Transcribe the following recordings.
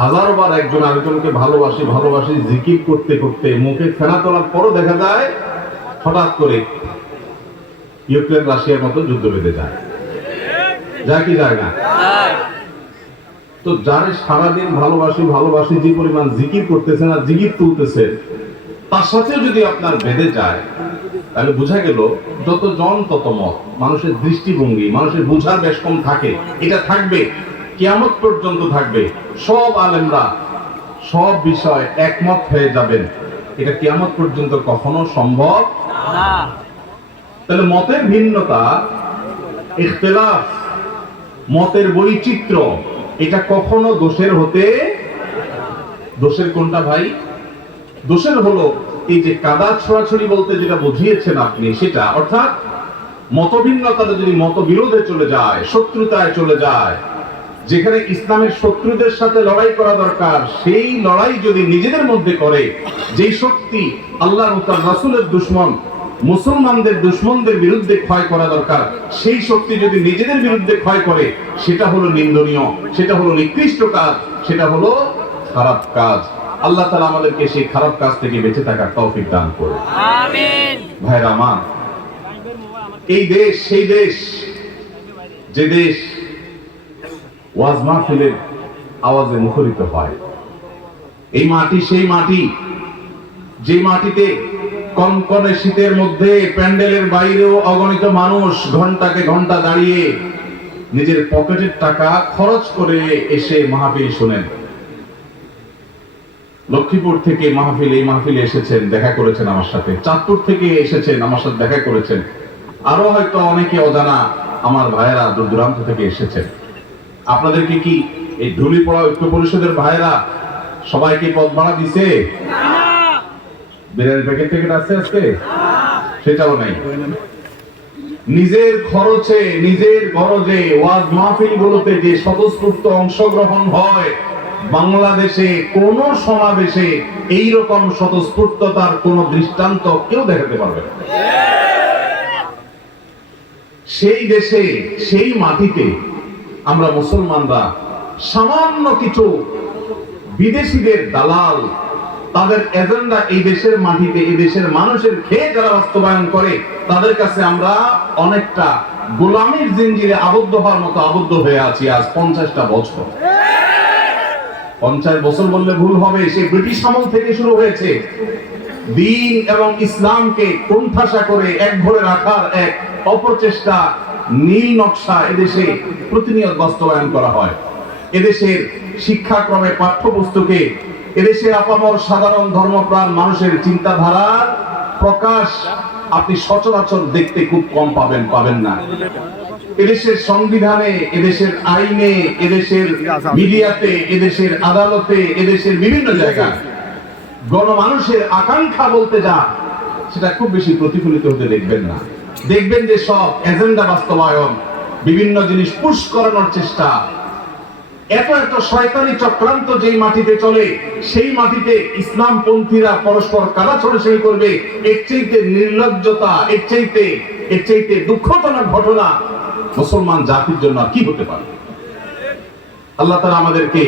হাজারো বার একজন আরেকজনকে ভালোবাসি ভালোবাসি, জিকির করতে করতে মুখে ফেনা তোলার পরও দেখা যায়, হঠাৎ করে ইউক্রেন, রাশিয়ার মতো যুদ্ধ বেঁধে যায়। যায় কি যায় না? তো যারে সারাদিন ভালোবাসি ভালোবাসি, যে পরিমাণ জিকির করতেছে না, জিকির তুলতেছে, তার সাথেও যদি আপনার বেঁধে যায়, তাহলে বোঝা গেল যত জন তত মত মানুষের দৃষ্টিভঙ্গি, মানুষের বোঝার বেশ কম থাকে। এটা থাকবে। কিয়ামত পর্যন্ত থাকবে। সব আলেমরা সব বিষয় একমত হয়ে যাবেন। এটা কিয়ামত পর্যন্ত কখনো সম্ভব তাহলে মতের ভিন্নতা, ইখতিলাফ, মতের বৈচিত্র্য, এটা কখনো দোষের হতে দোষের কোনটা ভাই? দোষের হলো এই যে কাদা ছড়াছড়ি বলতে যেটা বুঝিয়েছেন আপনি, সেটা অর্থাৎ মতভিন্নতাটা যদি মতবিরোধে চলে যায়, শত্রুতায় চলে যায় যেখানে ইসলামের শত্রুদের সাথে লড়াই করা দরকার সেই লড়াই যদি নিজেদের মধ্যে করে যেই শক্তি আল্লাহ রাসূলের দুশ্মন মুসলমানদের দুশ্মনদের বিরুদ্ধে ক্ষয় করা দরকার সেই শক্তি যদি নিজেদের বিরুদ্ধে ক্ষয় করে সেটা হলো নিন্দনীয় সেটা হলো নিকৃষ্ট কাজ সেটা হলো খারাপ কাজ। আল্লাহ তাআলা আমাদেরকে সেই খারাপ কাজ থেকে বেঁচে থাকার তৌফিক দান করুন। আমিন। ভাইরা আমার এই দেশ সেই দেশ যে দেশ ওয়াজ মাহফিলের আওয়াজে মুখরিত হয়। এই মাটি, সেই মাটি, যে মাটিতে কনকনে শীতের মধ্যে প্যান্ডেলের বাইরেও অগণিত মানুষ ঘন্টাকে ঘণ্টা দাঁড়িয়ে নিজের পকেটের টাকা খরচ করে এসে মাহফিল শোনেন। লক্ষ্মীপুর থেকে মাহফিল, এই মাহফিলে এসেছেন, দেখা করেছেন আমার সাথে। চাঁদপুর থেকে এসেছেন, আমার সাথে দেখা করেছেন। আরও হয়তো অনেকে অজানা আমার ভাইয়েরা দূর দূরান্ত থেকে এসেছেন। আপনাদেরকে কি এই ধুলিপড়া ঐক্য পরিষদের ভাইয়েরা সবাইকে পদ ভাড়া দিছে? প্যাকেট প্যাকেট আছে আজকে? সেটাও নেই। নিজের খরচে নিজের ওয়াজ মাহফিল গুলোতে যে স্বতঃস্ফূর্ত অংশগ্রহণ হয় বাংলাদেশে কোন সমাবেশে এই রকম স্বতঃস্ফূর্ততার কোন দৃষ্টান্ত কেউ দেখাতে পারবে না। সেই দেশে সেই মাটিতে আমরা মুসলমানরা সামান্য কিছু বিদেশিদের দালাল, তাদের এজেন্ডা এই দেশের মাটিতে, এই দেশের মানুষের খেয়ে যারা বাস্তবায়ন করে, তাদের কাছে আমরা অনেকটা গোলামীর জিঞ্জিরে আবদ্ধ হওয়ার মতো আবদ্ধ হয়ে আছি আজ পঞ্চাশটা বছর। পঞ্চাশ বছর বললে ভুল হবে, সে ব্রিটিশ আমল থেকে শুরু হয়েছে। দিন এবং ইসলামকে কোণঠাসা করে এক ঘরে রাখার এক অপচেষ্টা নীল নকশা এদেশে প্রতিনিয়ত বাস্তবায়ন করা হয়। এদেশের শিক্ষাক্রমে পাঠ্যপুস্তকে এদেশের আপামর সাধারণ ধর্মপ্রাণ মানুষের চিন্তাধারার প্রকাশ আপনি সচরাচর দেখতে খুব কম পাবেন পাবেন না। এদেশের সংবিধানে, এদেশের আইনে, এদেশের মিডিয়াতে, এদেশের আদালতে, এদেশের বিভিন্ন জায়গায় গণমানুষের আকাঙ্ক্ষা বলতে যা, সেটা খুব বেশি প্রতিফলিত হতে দেখবেন না। দেখবেন যে সব এজেন্ডা বাস্তবায়ন, বিভিন্ন জিনিস পুশ করানোর চেষ্টা। এত এত শয়তানি চক্রান্ত যেই মাটিতে চলে, সেই মাটিতে ইসলাম পন্থীরা পরস্পর কাদা ছড়াছড়ি করবে। এর চাইতে নির্লজ্জতা, এর চাইতে এর চাইতে দুঃখজনক ঘটনা মুসলমান জাতির জন্য কি হতে পারে? আল্লাহ তারা আমাদেরকে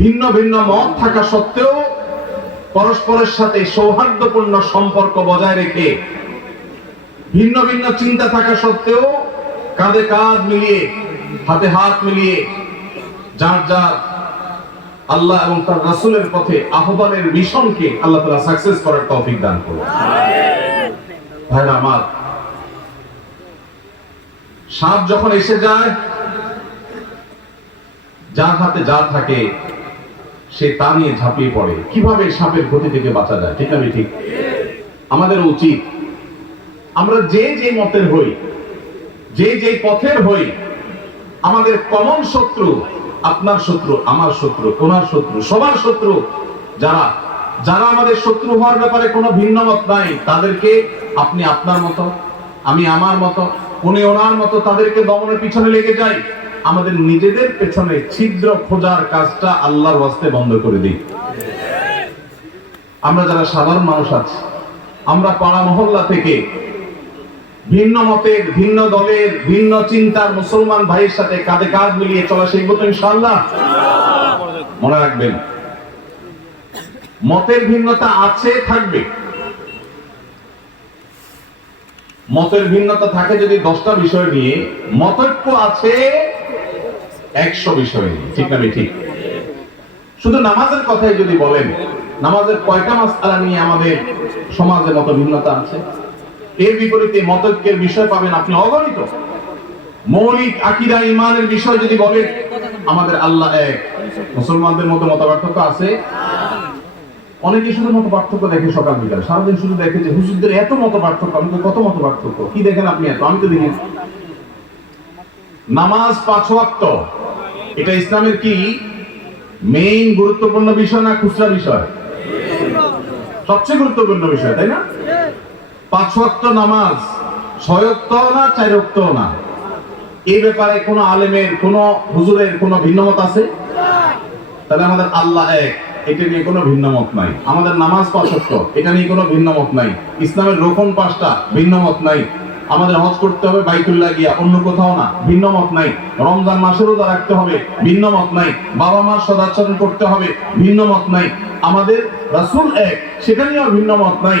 ভিন্ন ভিন্ন মত থাকা সত্ত্বেও পরস্পরের সাথে সৌহার্দ্যপূর্ণ সম্পর্ক বজায় রেখে ভিন্ন ভিন্ন চিন্তা থাকা সত্ত্বেও কাঁধে কাঁধ মিলিয়ে, হাতে হাত মিলিয়ে যার যার আল্লাহ এবং তার রাসূলের পথে আহ্বানের মিশনকে আল্লাহ তাআলা সাকসেস করার তৌফিক দান করুন। ভাইরা আমার, সাপ যখন এসে যায়, যার হাতে যা থাকে, সে তা নিয়ে ঝাঁপিয়ে পড়ে। কীভাবে সাপের ক্ষতি থেকে বাঁচা যায়? ঠিক আমি ঠিক? আমাদের উচিত আমরা যে যে মতের হই, যে যে পথের হই, আমাদের কমন শত্রু আপনার শত্রু, আমার শত্রু ওনার শত্রু, সবার শত্রু যারা যারা আমাদের শত্রু হওয়ার ব্যাপারে কোনো ভিন্ন মত নাই, তাদেরকে আপনি আপনার মতো, আমি আমার মতো, উনি ওনার মতো তাদেরকে দমনের পিছনে লেগে যাই, আমাদের নিজেদের পেছনে ছিদ্র খোঁজার কাজটা আল্লাহর ওয়াস্তে বন্ধ করে দিই। আমরা যারা সাধারণ মানুষ আছি, আমরা পাড়া মহল্লা থেকে ভিন্ন মতের, ভিন্ন দলের, ভিন্ন চিন্তার মুসলমান ভাইয়ের সাথে কাঁধে কাঁধ মিলিয়ে চলা শিখব তো ইনশাআল্লাহ। মনে রাখবেন, মতের ভিন্নতা আছে, থাকবে। মতের ভিন্নতা থাকে যদি দশটা বিষয় নিয়ে, মতৈক্য আছে একশো বিষয় ঠিক না ঠিক? শুধু নামাজের কথাই যদি বলেন, নামাজের কয়টা মাসআলা নিয়ে আমাদের সমাজে মত ভিন্নতা আছে? এর বিপরীতে মতৈক্যের বিষয় পাবেন আপনি অগণিত। মৌলিক আকিদা ইমানের বিষয় যদি বলেন, আমাদের আল্লাহ এক। মুসলমানদের মধ্যে মত পার্থক্য আছে? অনেকে শুধু মত পার্থক্য দেখে সকাল বিকাল। সারাদিন শুধু দেখে যে হুজুরদের এত মত পার্থক্য আমি কত মত পার্থক্য কি দেখেন আপনি এত? আমি তো দেখি। নামাজ পাঁচ ওয়াক্ত। এটা ইসলামের কি? মেইন গুরুত্বপূর্ণ বিষয় না খুচরা বিষয়? সবচেয়ে গুরুত্বপূর্ণ বিষয়, তাই না? পাঁচ ওয়াক্ত নামাজ ছয় না চার ওয়াক্ত না? এই ব্যাপারে কোন আলেমের, কোন হুজুরের কোন ভিন্নমত আছে? তাহলে আমাদের আল্লাহ এক, এটা নিয়ে কোনো ভিন্ন মত নাই। আমাদের নামাজ পাঁচক্য এটা নিয়ে কোনো ভিন্ন মত নাই। ইসলামের রোকন পাঁচটা ভিন্ন মত নাই। আমাদের হজ করতে হবে বাইতুল্লাহ গিয়া, অন্য কোথাও না ভিন্ন মত নাই। রমজান মাসে রোজা রাখতে হবে ভিন্ন মত নাই। বাবা মার সদাচরণ করতে হবে ভিন্ন মত নাই। আমাদের রাসূল এক, সেটা নিয়েও ভিন্ন মত নাই।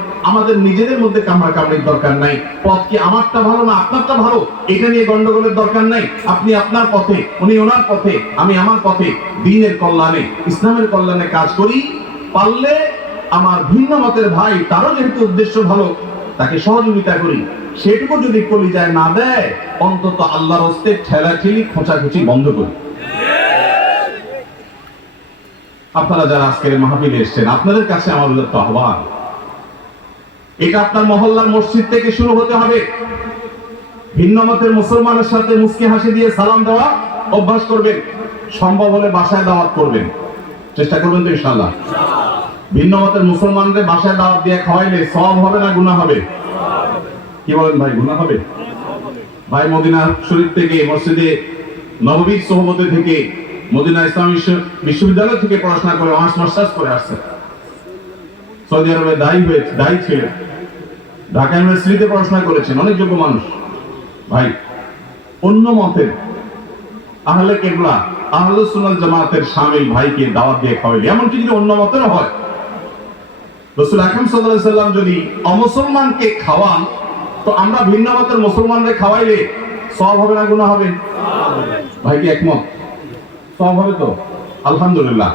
আমাদের নিজেদের মধ্যে কামড়া কামড়ির দরকার নাই। পথ কি আমারটা ভালো না আপনারটা ভালো? এটা নিয়ে গন্ডগোলের দরকার নাই। আপনি আপনার পথে, উনি ওনার পথে, আমি আমার পথে দিনের কল্যাণে, ইসলামের কল্যাণে কাজ করি। পারলে আমার ভিন্ন মতের ভাই, তারও যেহেতু উদ্দেশ্য ভালো, তাকে সহযোগিতা করি। সেটুকু যদি কলিজায় না দেয়, অন্তত আল্লাহর হস্তে ঠেলাঠেলি, খোঁচাখুচি বন্ধ করি। আপনারা যারা আজকের মাহফিলে এসেছেন, আপনাদের কাছে আমার উল্লেখ আহ্বান। এটা আপনার মহল্লার মসজিদ থেকে শুরু হতে হবে। ভিন্ন মতের মুসলমানের সাথে মুসকি হাসি দিয়ে সালাম দেওয়া অভ্যাস করবেন, সম্ভব হলে বাসায় দাওয়াত করবেন। চেষ্টা করবেন তো ইনশাল্লাহ ভিন্ন মতের মুসলমানদের বাসায় দাওয়াত দিয়ে খাওয়াইলে সব হবে না গুনাহ হবে? কি বলেন ভাই, গুনাহ হবে? ভাই, মদিনা শরীফ থেকে, মসজিদে নববীর সোহবতে থেকে, মদিনা ইসলামী বিশ্ব- বিশ্ববিদ্যালয় থেকে পড়াশোনা করে অনার্স মাস্টার্স করে আসছে সৌদি আরবে দায়ী হয়েছে দায়ী ছিলেন। ঢাকা ইউনিভার্সিটিতে পড়াশোনা করেছেন অনেক যোগ্য মানুষ। ভাই অন্য মতের আহলে কেবলা আহলে সুন্নাত জামাতের ভাইকে দাওয়াত দিয়ে খাওয়াইলে এমনকি যদি অন্য মতের হয় রসুল আকরম সাল্লাম যদি অমুসলমানকে খাওয়ান তো আমরা ভিন্ন মতের মুসলমানদের খাওয়াইলে সব হবে না হবে? ভাই কি একমত? সব হবে তো? আলহামদুলিল্লাহ।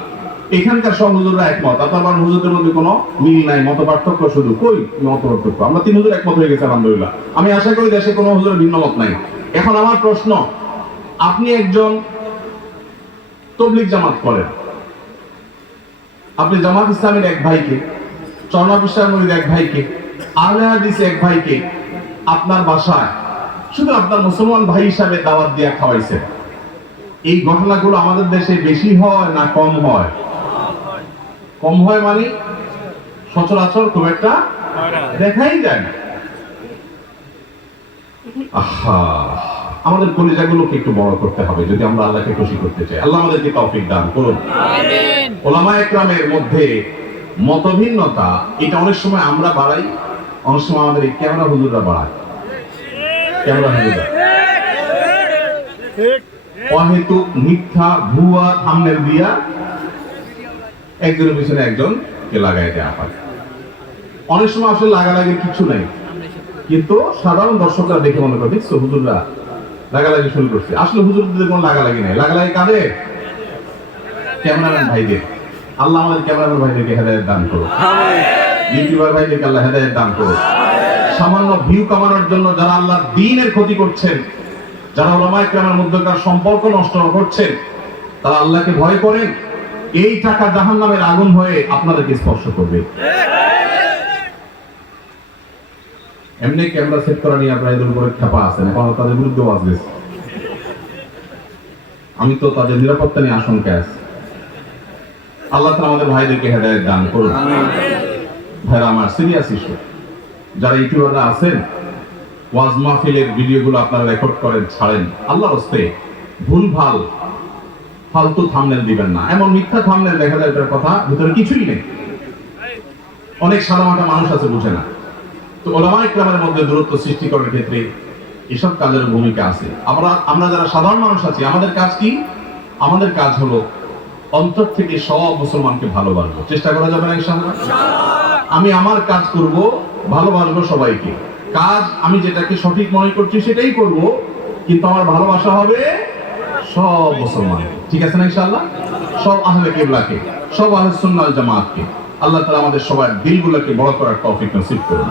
এখানকার সব হুজুররা একমত আপনার হুজুরদের মধ্যে কোনো মিল নাই, মত পার্থক্য শুধু। কই মত পার্থক্য? আমরা তিন হুজুর একমত হয়ে গেছে, আলহামদুলিল্লাহ। আমি আশা করি দেশে কোনো হুজুরের ভিন্ন মত নাই। এখন আমার প্রশ্ন, আপনি একজন তবলিক জামাত করেন। আপনি জামাত ইসলামের এক ভাইকে চরনা বিশ্বামীর এক ভাইকে, আহলে হাদিস এক ভাইকে আপনার বাসায় শুধু আপনার মুসলমান ভাই হিসাবে দাওয়াত দিয়া খাওয়াইছেন। এই ঘটনাগুলো আমাদের দেশে বেশি হয় না কম হয়? কম হয় মানে সচরাচর খুব একটা দেখাই যায় না। আহা আমাদের কলিজাগুলোকে একটু বড় করতে হবে যদি আমরা আল্লাহকে খুশি করতে চাই। আল্লাহ আমাদেরকে তৌফিক দান করুন। ওলামা একরামের মধ্যে মতভিন্নতা এটা অনেক সময় আমরা বাড়াই অনেক সময় আমাদের এই ক্যামেরা হুজুররা বাড়ায়। ক্যামেরা হুজুররা। অহেতুক মিথ্যা ভুয়া থামনেল দিয়া একজনের পিছনে একজন কে লাগাই দেওয়া হয়। অনেক সময় আসলে লাগালাগির কিছু নাই। কিন্তু সাধারণ দর্শকরা দেখে মনে করে দেখছ হুজুররা লাগালাগি শুরু করছে। আসলে হুজুরদের কোনো লাগালাগি নাই। লাগালাগি কাদের? ক্যামেরাম্যান ভাইদের। আল্লাহ আমাদের ক্যামেরাম্যান ভাইদেরকে হেদায়ত দান করো ইউটিউবার ভাইদেরকে আল্লাহ হেদায়ত দান করো সামান্য ভিউ কামানোর জন্য যারা আল্লাহ দিনের ক্ষতি করছেন যারা ওলামা ইকরামের মধ্যকার সম্পর্ক নষ্ট করছেন তারা আল্লাহকে ভয় করেন। এই টাকা জাহান নামের আগুন হয়ে আপনাদেরকে স্পর্শ করবে। এমনি ক্যামেরা সেট করা নিয়ে আপনারা এদের উপরে খেপা আছেন, এখন তাদের বিরুদ্ধে আসবে আমি তো তাদের নিরাপত্তা নিয়ে আশঙ্কায় আছি। আল্লাহ আমাদের ভাইদেরকে হেদায়েত দান করুন। ভাইরা আমার সিরিয়াস ইস্যু। যারা ইউটিউবাররা আছেন, ওয়াজ মাহফিলের ভিডিওগুলো আপনারা রেকর্ড করেন, ছাড়েন। আল্লাহর হস্তে ভুল ভালো ফালতু থামনেল দিবেন না। এমন মিথ্যা থামনেল দেখা যায় এটার কথা, ভিতরে কিছুই নেই। অনেক সাদামাটা মানুষ আছে, বুঝে না। তো ওলামা ইকরামের মধ্যে দূরত্ব সৃষ্টি করার ক্ষেত্রে এসব কাজের ভূমিকা আছে। আমরা আমরা যারা সাধারণ মানুষ আছি, আমাদের কাজ কি? আমাদের কাজ হলো অন্তর থেকে সব মুসলমানকে ভালোবাসবো। চেষ্টা করা যাবে না ইনশাআল্লাহ? আমি আমার কাজ করব, ভালোবাসবো সবাইকে। কাজ আমি যেটাকে সঠিক মনে করছি সেটাই করব, কিন্তু আমার ভালোবাসা হবে সব মুসলমান। ঠিক আছে না ইনশাআল্লাহ? সব আহলে কিবলাকে, সব আহলে সুন্নাহ জামাতকে। আল্লাহ তাআলা আমাদের সবার দিলগুলোকে বড় করার তৌফিক নসিব করুন।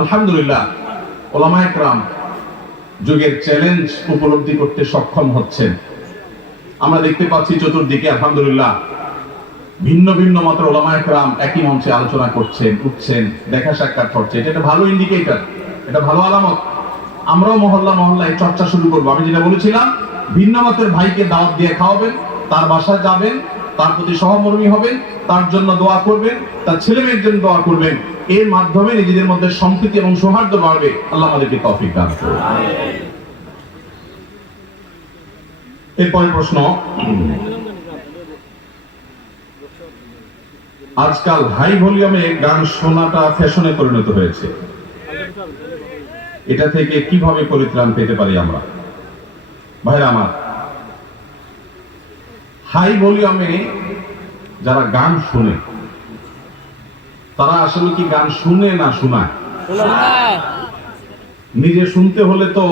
আলহামদুলিল্লাহ, ওলামা একরাম যুগের চ্যালেঞ্জ উপলব্ধি করতে সক্ষম হচ্ছেন। আমরা দেখতে পাচ্ছি চতুর্দিকে, আলহামদুলিল্লাহ, ভিন্ন ভিন্ন মাত্র ওলামা একরাম একই মঞ্চে আলোচনা করছেন, উঠছেন, দেখা সাক্ষাৎ করছে এটা একটা ভালো ইন্ডিকেটর এটা ভালো আলামত। আমরাও মহল্লা মহল্লায় চর্চা শুরু করব। আমি যেটা বলেছিলাম ভিন্ন মতের ভাইকে দাওয়াত দিয়ে খাওয়াবেন, তার বাসায় যাবেন, তার প্রতি সহমর্মী হবেন, তার জন্য দোয়া করবেন, তার ছেলে মেয়ের জন্য দোয়া করবেন। এর মাধ্যমে নিজেদের মধ্যে সম্প্রীতি এবং সৌহার্দ্য বাড়বে। আল্লাহ আমাদেরকে তৌফিক দান করুন। এরপরের প্রশ্ন। আজকাল হাই ভলিউমে গান শোনাটা ফ্যাশনে পরিণত হয়েছে। এটা থেকে কীভাবে পরিত্রাণ পেতে পারি আমরা? ভাইরা আমার হাই ভলিউমে যারা গান শুনে তারা আসলে কি গান শুনে না শোনায়? নিজে শুনতে হলে তো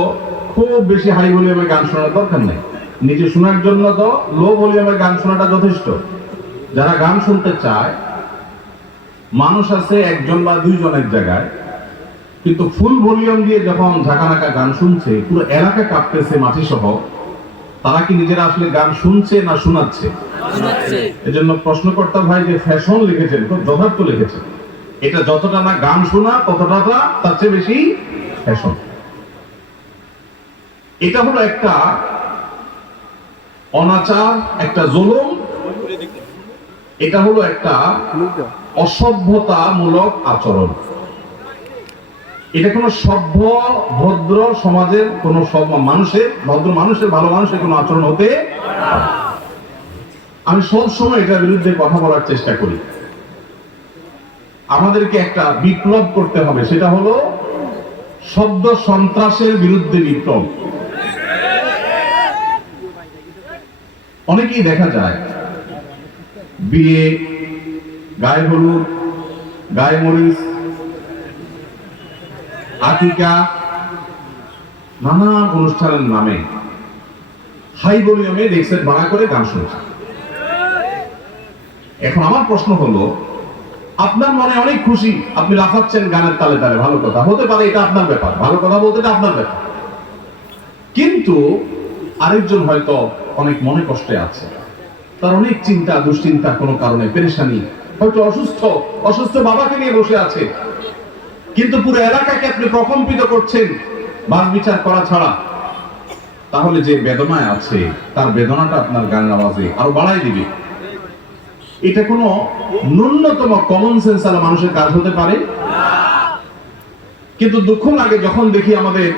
খুব বেশি হাই ভলিউমে গান শোনার দরকার নেই। নিজে শোনার জন্য তো লো ভলিউমে গান শোনাটা যথেষ্ট। যারা গান শুনতে চায় মানুষ আছে একজন বা দুইজন এক জায়গায় কিন্তু ফুল ভলিউম দিয়ে যখন ঝাঁকানাকা গান শুনছে পুরো এলাকা কাঁপতেছে মাটি সহ তারা কি নিজেরা আসলে গান শুনছে না শোনাচ্ছে? এজন্য প্রশ্নকর্তা ভাই যে ফ্যাশন লিখেছেন খুব যথার্থ লিখেছেন। এটা যতটা না গান শোনা ততটা তার চেয়ে বেশি ফ্যাশন। এটা হলো একটা অনাচার একটা জুলুম। এটা হলো একটা অসভ্যতামূলক আচরণ। এটা কোনো সভ্য, ভদ্র সমাজের কোন সব মানুষের, ভদ্র মানুষের, ভালো মানুষের কোনো আচরণ হতে আমি সব সময় এটার বিরুদ্ধে কথা বলার চেষ্টা করি। আমাদেরকে একটা বিপ্লব করতে হবে, সেটা হলো শব্দ সন্ত্রাসের বিরুদ্ধে বিপ্লব। অনেকেই দেখা যায়, বিয়ে, গায়ে হলুদ, গায়ে মরিচ আকিকা নানান অনুষ্ঠানের নামে হাই ভলিউমে ডেক্সেট ভাড়া করে গান শুনছে। এখন আমার প্রশ্ন হলো, আপনার মনে অনেক খুশি, আপনি লাফাচ্ছেন গানের তালে তালে, ভালো কথা। হতে পারে এটা আপনার ব্যাপার, ভালো কথা বলতে আপনার ব্যাপার। কিন্তু আরেকজন হয়তো অনেক মনে কষ্টে আছে। তার অনেক চিন্তা দুশ্চিন্তা কোনো কারণে, পেরেশানি, হয়তো অসুস্থ অসুস্থ বাবাকে নিয়ে বসে আছে। কিন্তু পুরো এলাকাকে আপনি প্রকম্পিত করছেন, বাস বিচার করা ছাড়া। তাহলে যে বেদনায় আছে, তার বেদনাটা আপনার গানের আওয়াজে আরও বাড়াই দিবে। এটা কোনো ন্যূনতম কমন সেন্স আলা মানুষের কাজ হতে পারে? কিন্তু দুঃখ লাগে যখন দেখি আমাদের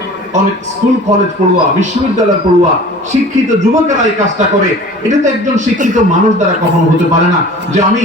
অনেক স্কুল, কলেজ পড়ুয়া, বিশ্ববিদ্যালয় পড়ুয়া, শিক্ষিত যুবকেরা এই কাজটা করে। এটা তো একজন শিক্ষিত মানুষ দ্বারা কখনো হতে পারে না যে আমি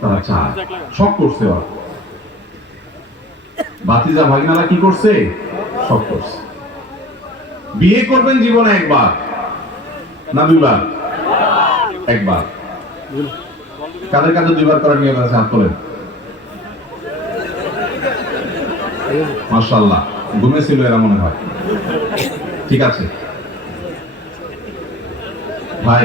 তারা চায় শখ করছে ভাতিজা ভাগিনারা কি করছে? শখ করছে। বিয়ে করবেন জীবনে একবার। না দুইবার? একবার। কাদের কাদের দুইবার করার নিয়ম আছে? হাত তোলেন। মাশাল্লাহ ঘুমেছিল এরা মনে হয়। ঠিক আছে। ভাই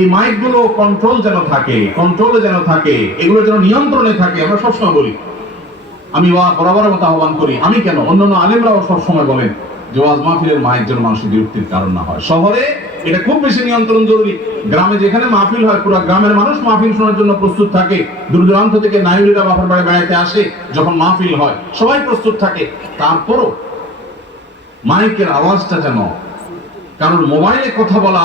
এই মাইকগুলো কন্ট্রোল যেন থাকে কন্ট্রোলে যেন থাকে, এগুলো যেন নিয়ন্ত্রণে থাকে, আমরা সবসময় বলি। আমি বরাবরের মতো আহ্বান করি, আমি কেন? অন্যান্য আলেমরাও সবসময় বলেন যে ওয়াজ মাহফিলের মাইক যেন মানুষের বিরক্তির কারণ না হয়। শহরে এটা খুব বেশি নিয়ন্ত্রণ জরুরি। গ্রামে যেখানে মাহফিল হয়, পুরো গ্রামের মানুষ মাহফিল শোনার জন্য প্রস্তুত থাকে। দূর দূরান্ত থেকে বাড়ি বেড়াইতে আসে যখন মাহফিল হয়, সবাই প্রস্তুত থাকে। তারপরও মাইকের আওয়াজটা যেন কারণ মোবাইলে কথা বলা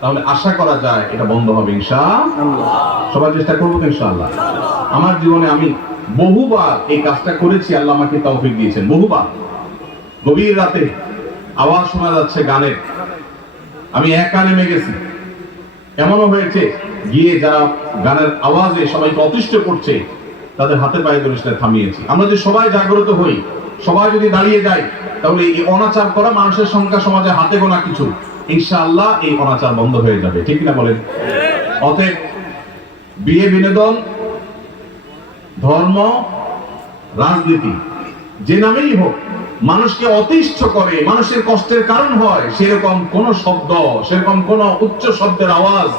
তাহলে আশা করা যায় এটা বন্ধ হবে ইনশা সবাই চেষ্টা করব ইনশাআল্লাহ। আমার জীবনে আমি বহুবার এই কাজটা করেছি, আল্লাহ আমাকে তৌফিক দিয়েছেন, বহুবার। গভীর রাতে আওয়াজ শোনা যাচ্ছে গানের। আমি একা নেমে গেছি। এমনও হয়েছে, গিয়ে যারা গানের আওয়াজে সবাইকে অতিষ্ঠ করছে, তাদের হাতে পায়ে ধরে থামিয়েছি। আমরা যদি সবাই জাগ্রত হই, সবাই যদি দাঁড়িয়ে যায়, তাহলে এই অনাচার করা মানুষের সংখ্যা সমাজে হাতে গোনা কিছু। ইনশাআল্লাহ এই অনাচার বন্ধ হয়ে যাবে। ঠিক না বলেন? অতএব বিয়ে বিনোদন ধর্ম রাজনীতি যে নামেই হোক মানুষকে অতিষ্ঠ করে মানুষের কষ্টের কারণ হয় সেরকম কোন শব্দ সেরকম কোন উচ্চ শব্দের আওয়াজ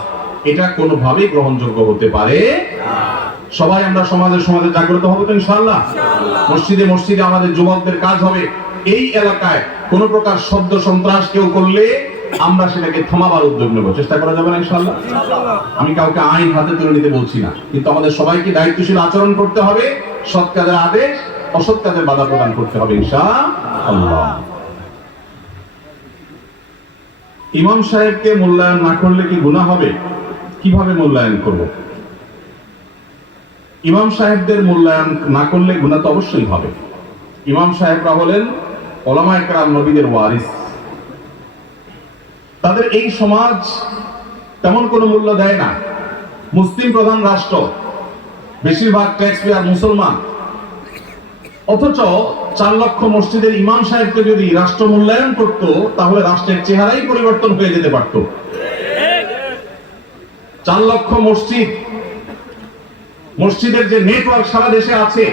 এটা কোনোভাবেই গ্রহণযোগ্য হতে পারে সবাই আমরা সমাজে সমাজে জাগ্রত হব তো ইনশাআল্লাহ। মসজিদে মসজিদে আমাদের যুবকদের কাজ হবে। এই এলাকায় কোন প্রকার শব্দ সন্ত্রাস কেউ করলে আমরা সেটাকে থামাবার উদ্যোগ নেব। চেষ্টা করা যাবে না ইনশাআল্লাহ? আমি কাউকে আইন হাতে তুলে নিতে বলছি না। কিন্তু আমাদের সবাইকে দায়িত্বশীল আচরণ করতে হবে সৎ কাজের আদেশ অসৎ কাজের বাধা প্রদান করতে হবে ইনশাআল্লাহ। ইমাম সাহেবকে মূল্যায়ন না করলে কি গুনাহ হবে? কীভাবে মূল্যায়ন করব? ইমাম সাহেবদের মূল্যায়ন না করলে গুনাহ তো অবশ্যই হবে। ইমাম সাহেবরা হলেন ওলামা একরাম নবীদের ওয়ারিস। তাদের এই সমাজ তেমন কোনো মূল্য দেয় না। মুসলিম প্রধান রাষ্ট্র, বেশিরভাগ ট্যাক্স পেয়ার মুসলমান। অথচ চার লক্ষ মসজিদের ইমাম সাহেবকে যদি রাষ্ট্র মূল্যায়ন করত, তাহলে রাষ্ট্রের চেহারাই পরিবর্তন হয়ে যেতে পারত। চার লক্ষ মসজিদ, মসজিদের যে নেটওয়ার্ক সারা দেশে আছে,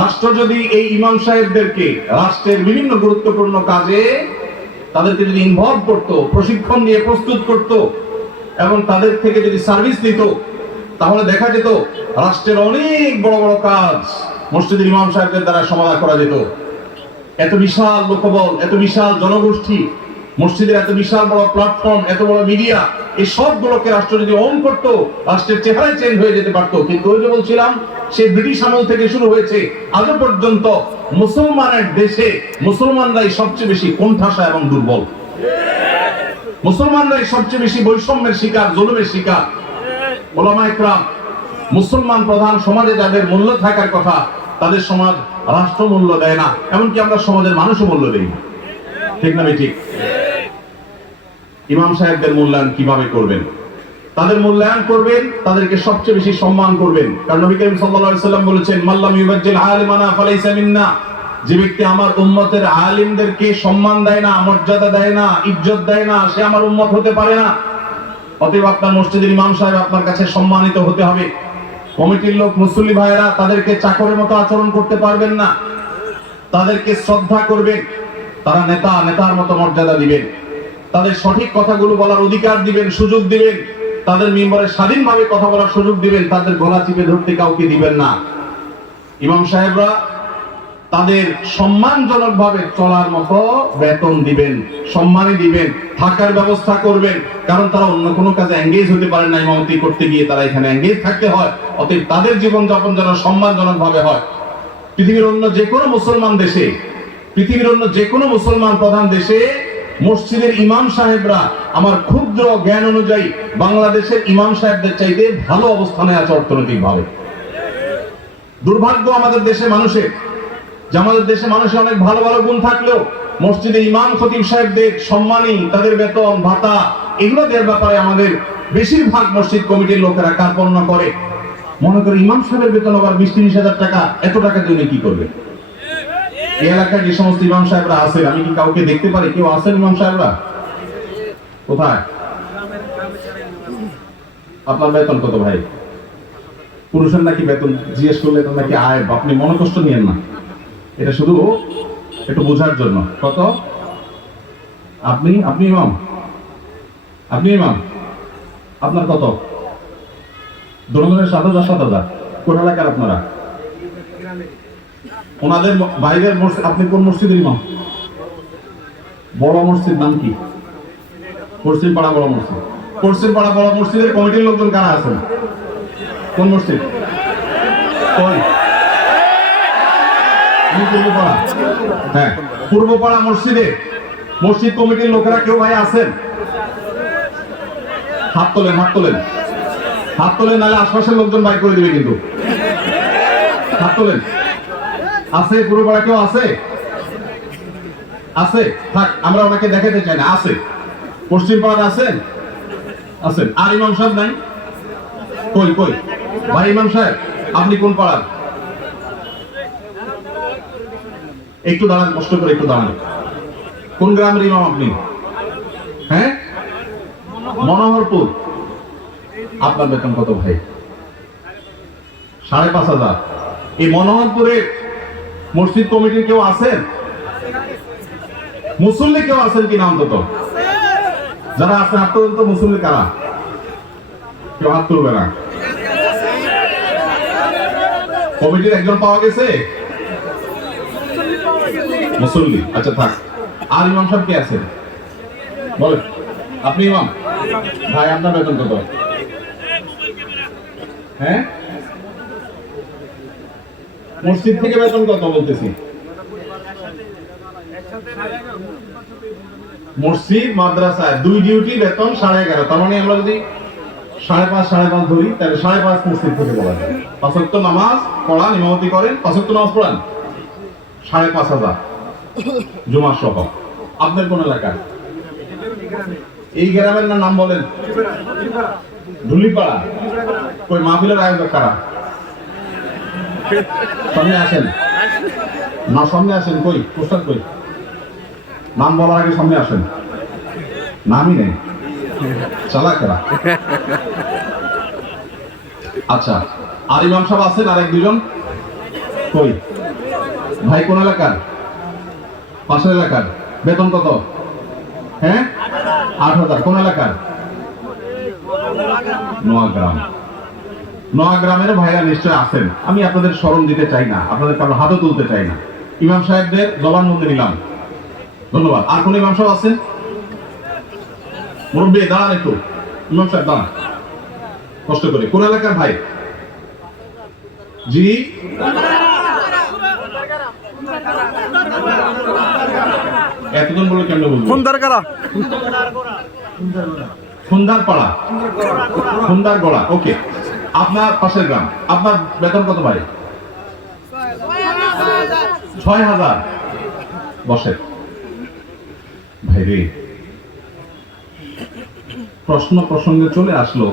রাষ্ট্র যদি এই ইমাম সাহেবদেরকে রাষ্ট্রের বিভিন্ন গুরুত্বপূর্ণ কাজে তাদেরকে যদি ইনভলভ করতো, প্রশিক্ষণ দিয়ে প্রস্তুত করত, এবং তাদের থেকে যদি সার্ভিস দিত তাহলে দেখা যেত রাষ্ট্রের অনেক বড় বড় কাজ মসজিদ ইমাম সাহেবদের দ্বারা সমাধান করা যেত। এত বিশাল লোকবল, এত বিশাল জনগোষ্ঠী মসজিদের এত বিশাল বড় প্ল্যাটফর্ম এত বড় মিডিয়া এই সবগুলোকে রাষ্ট্র যদি অন করত, রাষ্ট্রের চেহারাই চেঞ্জ হয়ে যেতে পারতো। কিন্তু ওই যে বলছিলাম সে ব্রিটিশ আমল থেকে শুরু হয়েছে, আজও পর্যন্ত মুসলমানের দেশে মুসলমানরাই সবচেয়ে বেশি কোণঠাসা এবং দুর্বল। মুসলমানরাই সবচেয়ে বেশি বৈষম্যের শিকার, জুলুমের শিকার। ওলামা একরাম, মুসলমান প্রধান সমাজে যাদের মূল্য থাকার কথা, তাদের সমাজ রাষ্ট্র মূল্য দেয় না। এমনকি আমরা সমাজের মানুষও মূল্য দেই ঠিক না ঠিক? ইমাম সাহেবদের মূল্যায়ন কীভাবে করবেন? তাদের মূল্যায়ন করবেন, তাদেরকে সবচেয়ে বেশি সম্মান করবেন। কারণ নবী করিম সাল্লাম বলেছেন মাল্লাম ইউবাজ্জিল আলিমানা যে ব্যক্তি আমার উম্মতের আলিমদেরকে সম্মান দেয় না, মর্যাদা দেয় না, ইজ্জত দেয় না, সে আমার উম্মত হতে পারে না। অতএব আপনার মসজিদের ইমাম সাহেব আপনার কাছে সম্মানিত হতে হবে। কমিটির লোক, মুসল্লি ভাইয়েরা, তাদেরকে চাকরের মতো আচরণ করতে পারবেন না। তাদেরকে শ্রদ্ধা করবেন। তারা নেতা, নেতার মতো মর্যাদা দিবেন। তাদের সঠিক কথাগুলো বলার অধিকার দিবেন, সুযোগ দিবেন। তাদের মেম্বারে স্বাধীনভাবে কথা বলার সুযোগ দিবেন, তাদের গলা চিপে ধরতে কাউকে দিবেন না। ইমাম সাহেবরা তাদের সম্মানজনক ভাবে চলার মতো বেতন দিবেন, সম্মানই দিবেন, থাকার ব্যবস্থা করবেন, কারণ তারা অন্য কোনো কাজে এঙ্গেজ হতে পারে না, ইমামতি করতে গিয়ে তারা এখানে এঙ্গেজ থাকতে হয়, অতএব তাদের জীবন যাপন যেন সম্মানজনক ভাবে হয়। পৃথিবীর অন্য যে কোনো মুসলমান দেশে, পৃথিবীর অন্য যে কোনো মুসলমান প্রধান দেশে মসজিদের ইমাম সাহেবরা আমার ক্ষুদ্র জ্ঞান অনুযায়ী বাংলাদেশের ইমাম সাহেবদের চাইতে ভালো অবস্থানে আছে অর্থনৈতিক ভাবে দুর্ভাগ্য আমাদের দেশে মানুষের, যে আমাদের দেশে মানুষের অনেক ভালো ভালো গুণ থাকলেও মসজিদে ইমাম খতিব সাহেবদের সম্মানী তাদের বেতন, ভাতা, এগুলো দেওয়ার ব্যাপারে আমাদের বেশিরভাগ মসজিদ কমিটির লোকেরা কার্পণ্য করে। মনে করে ইমাম সাহেবের বেতন আবার বিশ তিরিশ হাজার টাকা, এত টাকা দিয়ে কি করবে? এই এলাকায় যে সমস্ত ইমাম সাহেবরা আছেন, আমি কি কাউকে দেখতে পারি? কেউ আছেন ইমাম সাহেবরা? কোথায়? আপনার বেতন কত ভাই? পুরুষের নাকি বেতন, জিজ্ঞেস করলে তো নাকি আয় আপনি মনে কষ্ট নিয়েন না। এটা শুধু একটু বোঝার জন্য। কত? আপনি আপনি ইমাম? আপনি ইমাম? আপনার কত? দোলনের সাত হাজার সাত হাজার। কোন এলাকার আপনারা? ওনাদের বাইরের মসজিদ, আপনি কোন মসজিদের ইমাম? বড় মসজিদ নাম কি? পশ্চিম পাড়া বড় মসজিদ। পশ্চিম পাড়া বড় মসজিদের কমিটির লোকজন কারা আছেন? কোন মসজিদ? পূর্বপাড়া। হ্যাঁ পূর্বপাড়া মসজিদে, মসজিদ কমিটির লোকেরা কেউ ভাই আছেন? হাত তোলেন হাত তোলেন। হাত তোলেন, নাহলে আশপাশের লোকজন বাইর করে দিবে কিন্তু। হাত তোলেন। আছে পুরো পূর্বপাড়া কেউ আছে? আছে? থাক, আমরা ওনাকে দেখাতে চাই না, আছে। পশ্চিম পাড়ার আছেন? আছেন। আর ইমাম সাহেব নাই? কই কই? ভাই ইমাম সাহেব, আপনি কোন পাড়ার? একটু দাঁড়ান, কষ্ট করে একটু দাঁড়ান। কোন গ্রামের ইমাম আপনি? হ্যাঁ? মনোহরপুর। আপনার বেতন কত ভাই? সাড়ে পাঁচ হাজার। এই মনোহরপুরে মসজিদ কমিটির কেউ আছেন? মুসল্লি কেউ আছেন কিনা অন্তত? যারা আছেন আপনাদের তো মুসল্লি কারা? কেউ হাত তুলবে না। কমিটির একজন পাওয়া গেছে? মুসল্লি। আচ্ছা থাক। আর ইমাম সাহেব কে আছেন? বলেন। আপনি ইমাম? ভাই, আপনার বেতন কত? হ্যাঁ? মসজিদ থেকে বেতন কত বলতেছি? মসজিদ, মাদ্রাসায় দুই ডিউটি বেতন সাড়ে এগারো। তার মানে আমরা যদি সাড়ে পাঁচ সাড়ে পাঁচ ধরি, তাহলে সাড়ে পাঁচ মসজিদ থেকে বলা যায়। পাঁচক্ত নামাজ পড়ান, ইমামতি করেন পাঁচক্ত নামাজ পড়ান? সাড়ে পাঁচ হাজার। জুমার সহ। আপনার কোন এলাকা এই গ্রামের নাম বলেন? ধুলিপাড়া কই, মাহফিলের আয়োজক কারা? সামনে আসেন। না সামনে আসেন, কই? পোস্টার কই? নাম বলার আগে সামনে আসেন। নামই নেই। চালাকেরা আচ্ছা আর ইমাম সাহেব আছেন আর এক দুজন? কই? ভাই, কোন এলাকার? পাশের এলাকার। বেতন কত? হ্যাঁ? আট হাজার। কোন এলাকার? নোয়াগ্রাম। নোয়াগ্রামের ভাইরা নিশ্চয় আছেন। আমি আপনাদের স্মরণ দিতে চাই না। আপনাদের কারও হাতও তুলতে চাই না। ইমাম সাহেবদের জবানবন্দি নিলাম। ধন্যবাদ। আর কোন ইমাম সাহেব আছেন? মুরব্বী দাঁড়ান একটু। ইমাম সাহেব দাঁড়ান। কষ্ট করে। কোন এলাকার ভাই? জি? এতজন বলে কেন বলব খুন্দার কারা সুন্দর পাড়া সুন্দর গড়া ওকে। আপনার পাশের গ্রাম, আপনার বেতন কত ভাই ছয় হাজার। বসে। ভাই রে, প্রশ্ন প্রসঙ্গে চলে আসলো,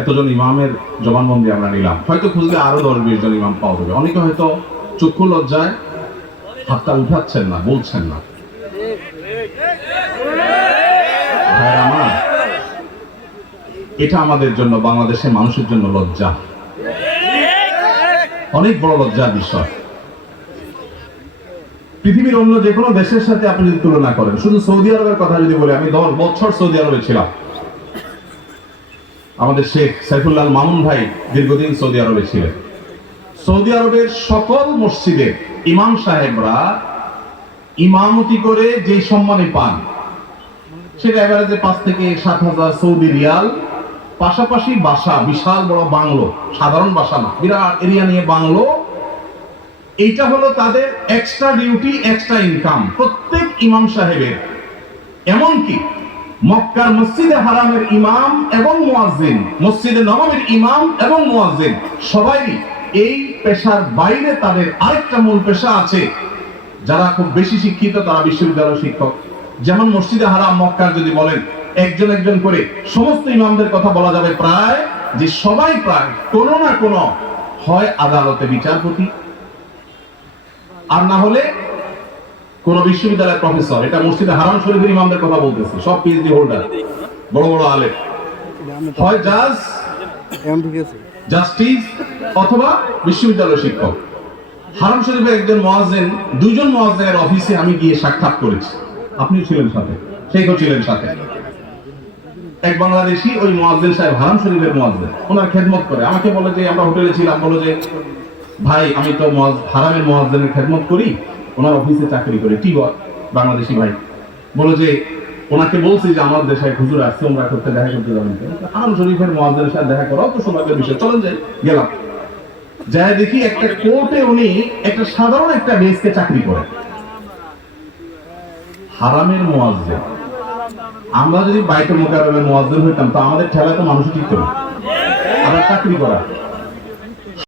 এতজন ইমামের জবানবন্দি আমরা নিলাম। হয়তো খুঁজলে আরও দশ বিশ জন ইমাম পাওয়া যাবে। অনেকে হয়তো চক্ষু লজ্জায় হাতটা উঠাচ্ছেন না, বলছেন না। ভাইরা আমার এটা আমাদের জন্য, বাংলাদেশের মানুষের জন্য লজ্জা। অনেক বড় লজ্জার বিষয়। পৃথিবীর অন্য যে কোনো দেশের সাথে আপনি যদি তুলনা করেন, শুধু সৌদি আরবের কথা যদি বলি, আমি দশ বছর সৌদি আরবে ছিলাম। আমাদের শেখ সাইফুল্লাহ মামুন ভাই দীর্ঘদিন সৌদি আরবে ছিলেন। সৌদি আরবের সকল মসজিদে ইমাম সাহেবরা ইমামতি করে যে সম্মানে পান, সেটা এভারেজে পাঁচ থেকে সাত হাজার সৌদি রিয়াল পাশাপাশি বাসা বিশাল বড় বাংলো, সাধারণ বাসা না, বিরাট এরিয়া নিয়ে বাংলো। এইটা হলো তাদের এক্সট্রা ডিউটি এক্সট্রা ইনকাম প্রত্যেক ইমাম সাহেবের। এমনকি মক্কার মসজিদে হারামের ইমাম এবং মুয়াজ্জিন, মসজিদে নবমীর ইমাম এবং মুয়াজ্জিন, সবাই এই পেশার বাইরে তাদের আরেকটা মূল পেশা আছে। যারা খুব বেশি শিক্ষিত তারা বিশ্ববিদ্যালয় শিক্ষক। যেমন মসজিদে হারাম মক্কার যদি বলেন একজন একজন করে। সমস্ত ইমামদের কথা বলা যাবে প্রায় যে সবাই প্রায়, কোনো না কোনো হয় আদালতে বিচারপতি। আর না হলে কোন বিশ্ববিদ্যালয়ের প্রফেসর। এটা মসজিদে হারাম শরীফের ইমামদের কথা বলতেছে, সব পিএইচডি হোল্ডার বড় বড় আলেম। হয় জাজ, জাস্টিস, অথবা বিশ্ববিদ্যালয় শিক্ষক। হারাম শরীফের একজন মোয়াজ্জেন, দুইজন মোয়াজ্জেনের অফিসে আমি গিয়ে সাক্ষাৎ করেছি। আপনিও ছিলেন সাথে, শেখও ছিলেন সাথে। এক বাংলাদেশি ওই মোয়াজ্জেন সাহেব, হারাম শরীফের মোয়াজ্জেন। ওনার খেদমত করে। আমাকে বলে যে, আমরা হোটেলে ছিলাম, বলো যে, ভাই, আমি তো হারামের মোয়াজ্জেনের খেদমত করি, ওনার অফিসে চাকরি করি। কি বল? বাংলাদেশি ভাই। বলো যে, ওনাকে বলছি যে, আমার দেশে হুজুর আসছে, ওমরা করতে দেখা করতে যাবেন হারাম শরীফের মোয়াজ্জেনের সাথে দেখা করাও তো সৌভাগ্যের বিষয়। চলেন যাই, গেলাম। যাই দেখি একটা কোর্টে উনি একটা সাধারণ একটা বেসকে চাকরি করেন। হারামের মোয়াজ্জেন। আমরা যদি বাইকের মোকাবেলা মোয়াজ্জেন হইতাম, তো আমাদের ঠেলায় তো মানুষ ঠিক না। আবার চাকরি করা।